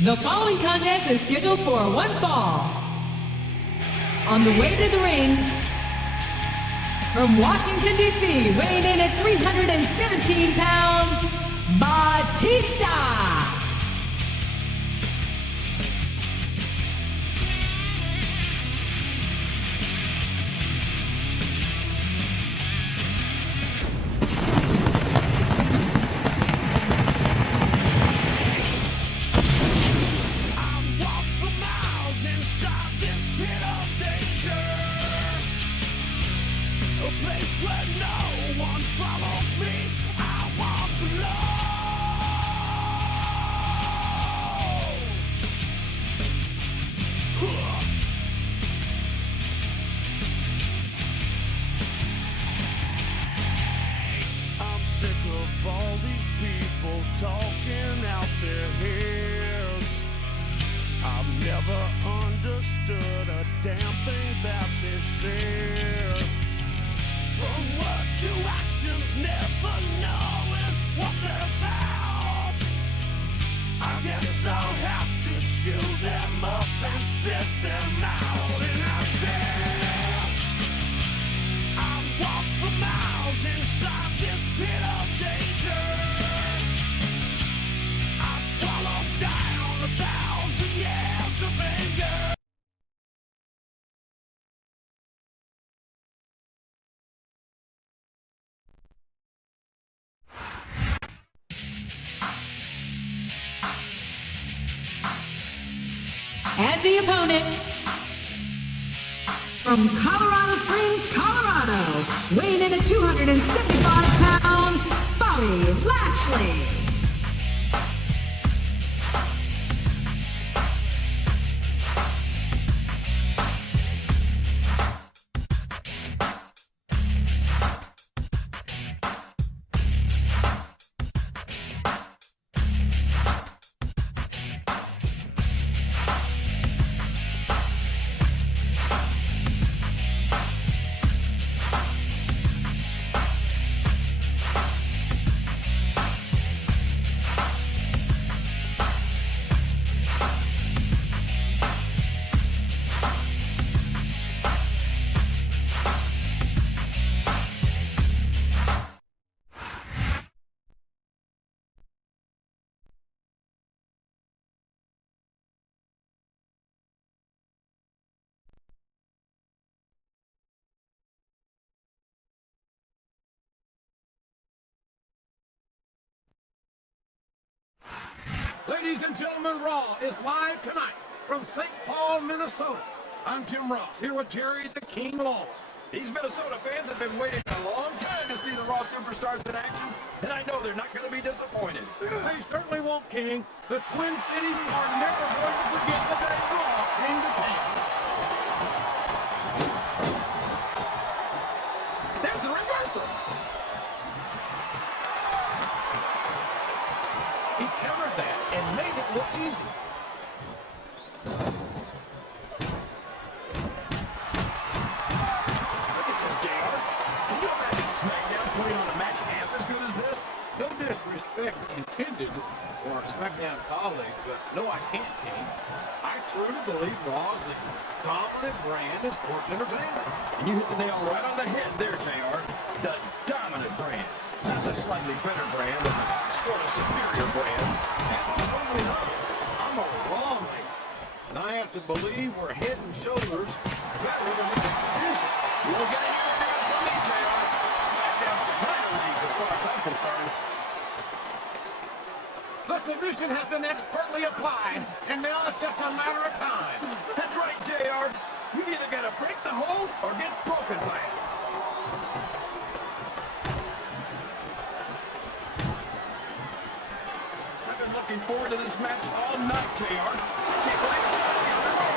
The following contest is scheduled for one fall. On the way to the ring, from Washington, D.C., weighing in at 317 pounds, Batista! Talking out their heads. I've never understood a damn thing that they said. From words to actions, never knowing what they're about. I guess I'll have to chew them up and spit them out. And I said, I walk for miles inside this pit of danger. Down 1,000 years of anger. And the opponent, from Colorado Springs, Colorado, weighing in at 275 pounds, Lashley. Ladies and gentlemen, Raw is live tonight from St. Paul, Minnesota. I'm Tim Ross, here with Jerry the King Law. These Minnesota fans have been waiting a long time to see the Raw Superstars in action, and I know they're not going to be disappointed. They certainly won't, King. The Twin Cities are never going to forget the day Raw came to town. There's the reversal. He countered that and made it look easy. Look at this, JR. Can you imagine SmackDown putting on a match half as good as this? No disrespect intended for our SmackDown colleagues, but no, I can't, King. I truly believe Raw is the dominant brand in sports entertainment. And you hit the nail right on the head there, JR. The dominant brand. Not the slightly better brand, but the sort of superior brand. Absolutely not. I'm a Raw man, and I have to believe we're head and shoulders better than the competition. You will get any argument from me, JR. SmackDown's the minor leagues as far as I'm concerned. The submission has been expertly applied, and now it's just a matter of time. That's right, JR. You either got to break the hold or get broken by it. Looking forward to this match all night, JR. I can't believe it's going to be underway.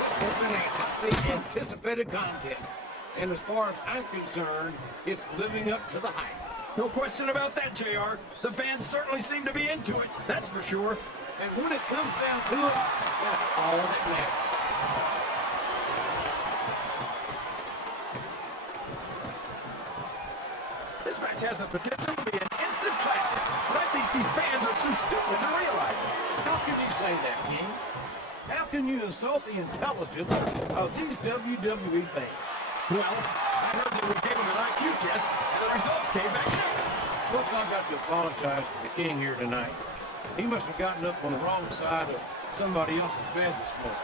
This has been a hotly anticipated contest, and as far as I'm concerned, it's living up to the hype. No question about that, JR. The fans certainly seem to be into it, that's for sure. And when it comes down to it, that's all that matters. This match has the potential to be an instant classic, but I think these fans are too stupid to realize it. How can you say that, King? How can you insult the intelligence of these WWE fans? Well, I heard that we gave him an IQ test, and the results came back different. Looks like I've got to apologize for the King here tonight. He must have gotten up on the wrong side of somebody else's bed this morning.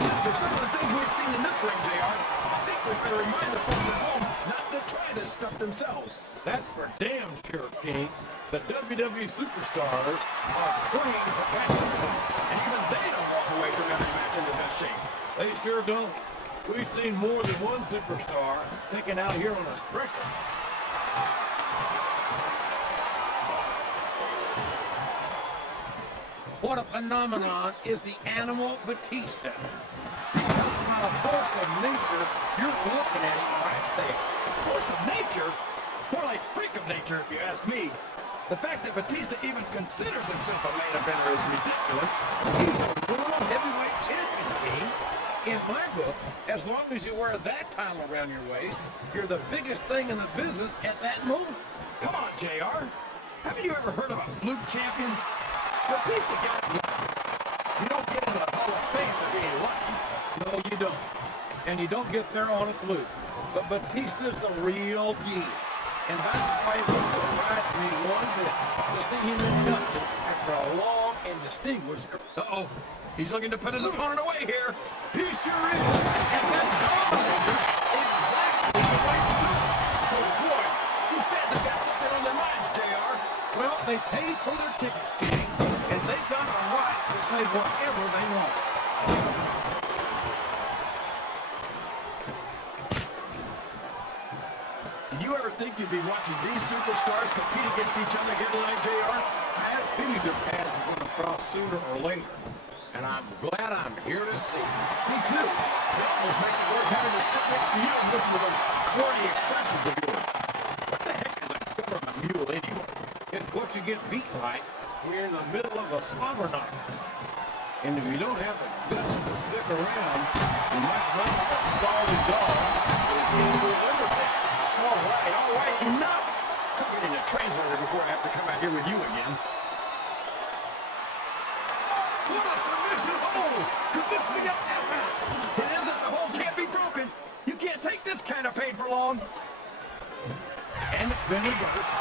After some of the things we've seen in this ring, JR, I think we better remind the folks at home not to try this stuff themselves. That's for damn sure, King. The WWE superstars are trained professionals. And even they don't walk away from every match in the best shape. They sure don't. We've seen more than one superstar taken out here on a stretcher. What a phenomenon is the animal Batista. Talk about a force of nature, you're looking at it right there. Force of nature? More like freak of nature, if you ask me. The fact that Batista even considers himself a main eventer is ridiculous. He's a world heavyweight champion, King. In my book, as long as you wear that title around your waist, you're the biggest thing in the business at that moment. Come on, JR. Haven't you ever heard of a fluke champion? Batista got lucky. You don't get into the Hall of Fame for being lucky. No, you don't. And you don't get there on a fluke. But Batista's the real deal. And that's why it wouldn't surprise me one bit to see him inducted after a long and distinguished career. Uh-oh. He's looking to put his opponent away here. He sure is. And that dominator exactly the way to do it. Oh, boy. These fans have got something on their minds, JR. Well, they paid for their tickets, King, and they've got the right to say whatever they want. Did you ever think you'd be watching these superstars compete against each other here tonight, JR? I had a feeling their paths were going to cross sooner or later, and I'm glad I'm here to see it. Me too. It almost makes it worth having to sit next to you and listen to those corny expressions of yours. What the heck is a government mule anyway? It's what you get beat like when you're in the middle of a slobber knocker. And if you don't have the guts to stick around, you might run like a scalded dog with a case of everything. All right, enough! I'm getting a translator before I have to come out here with you again. What a submission hold! Could this be a tap out? It isn't. The hold can't be broken. You can't take this kind of pain for long. And it's been reversed.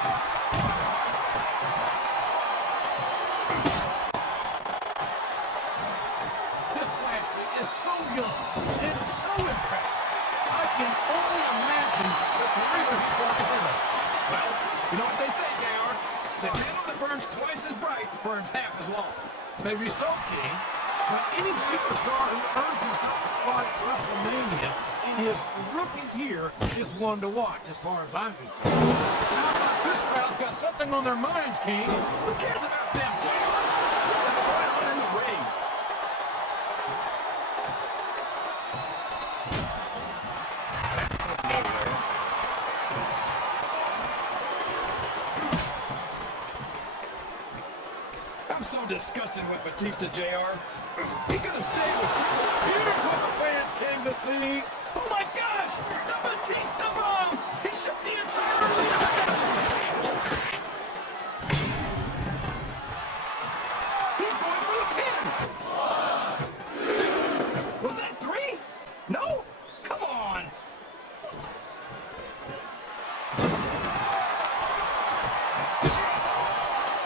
This Lashley is so young. It's so impressive. I can only imagine the career he's going to have. Well, you know what they say, JR? The candle that burns twice as bright burns half as long. Maybe so, King. But any superstar who earns himself a spot at WrestleMania in his rookie year is one to watch, as far as I'm concerned. Sounds like this crowd's got something on their minds, King. Who cares about them, JR? Look what's going on in the ring. I'm so disgusted with Batista, JR. He could have stayed with Here's what the fans came to see. Oh my gosh! The Batista bomb! He shook the entire arena! He's going for the pin! Was that 3? No? Come on!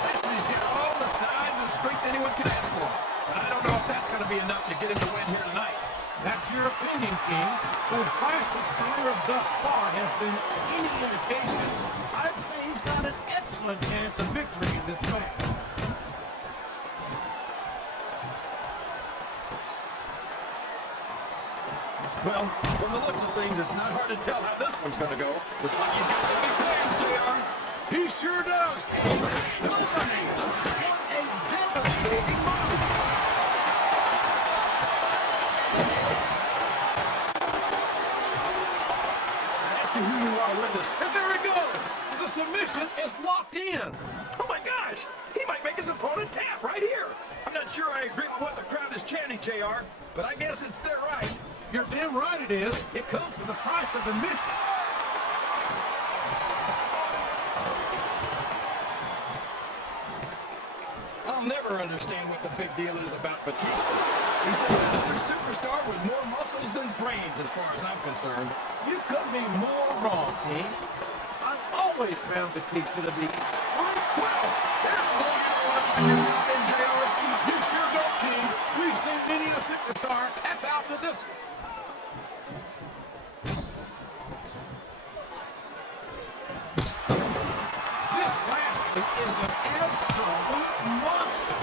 Lashley's got all the size and strength anyone can ask for. But I don't know if that's going to be enough to get him to win here tonight. That's your opinion, King. But if Lashley's career thus far has been any indication, I'd say he's got an excellent chance of victory in this match. Well, from the looks of things, it's not hard to tell how this one's going to go. Looks like he's got some big plans, JR. He sure does, King. Nobody. What a devastating move. Asking who you want to win this. And there he goes. The submission is locked in. Oh my gosh! He might make his opponent tap right here. I'm not sure I agree with what the crowd is chanting, JR, but I guess it's their right. You're damn right it is. It comes with the price of admission. I'll never understand what the big deal is about Batista. He's just another superstar with more muscles than brains as far as I'm concerned. You couldn't be more wrong, King. I've always found Batista to be extremely Wow, there's a whole new one on yourself in, JR. You sure don't, King. We've seen many a superstar tap out to this. This Lashley is an absolute monster.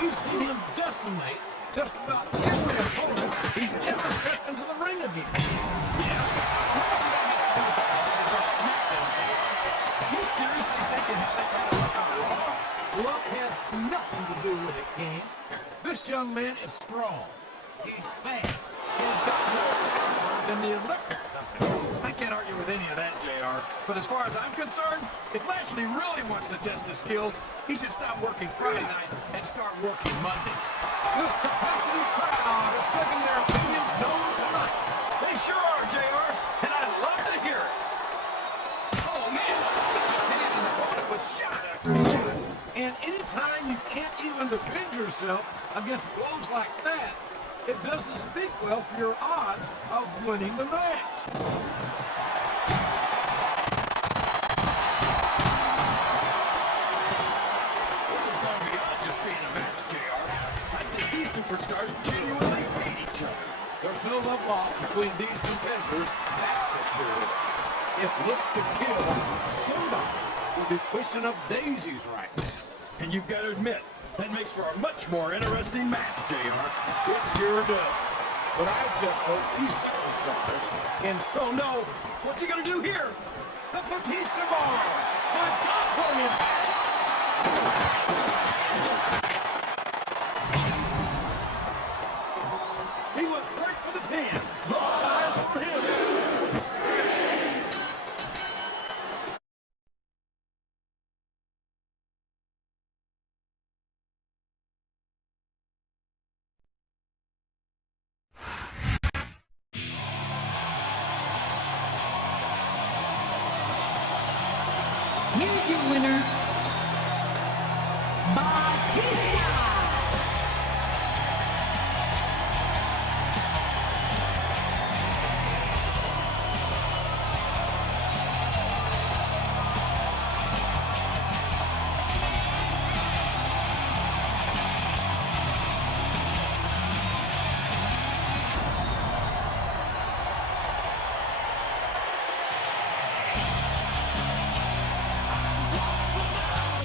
We've seen him decimate just about every opponent he's ever stepped into the ring against. Yeah? How much of that has to do with the fact that it's on SmackDown, JR? You seriously thinking how they got it like on Raw? Luck has nothing to do with it, King. This young man is strong. He's fast. He's got more power than the electric company. I can't argue with any of that, JR. But as far as I'm concerned, if Lashley really wants to test his skills, he should stop working Friday nights and start working Mondays. This capacity crowd is making their opinions known tonight. They sure are, JR, and I'd love to hear it. Oh, man, he's just hitting his opponent with shot after shot. And anytime you can't even defend yourself against blows like that, it doesn't speak well for your odds of winning the match. This is going beyond just being a match, JR. I think these superstars genuinely hate each other. There's no love lost between these competitors, that's for sure. If looks to kill, somebody will be pushing up daisies right now. And you've got to admit, that makes for a much more interesting match, JR. It sure does. But I just hope these superstars can... Oh, no. What's he going to do here? The Batista bar! My God, what an impact! He was straight for the pin.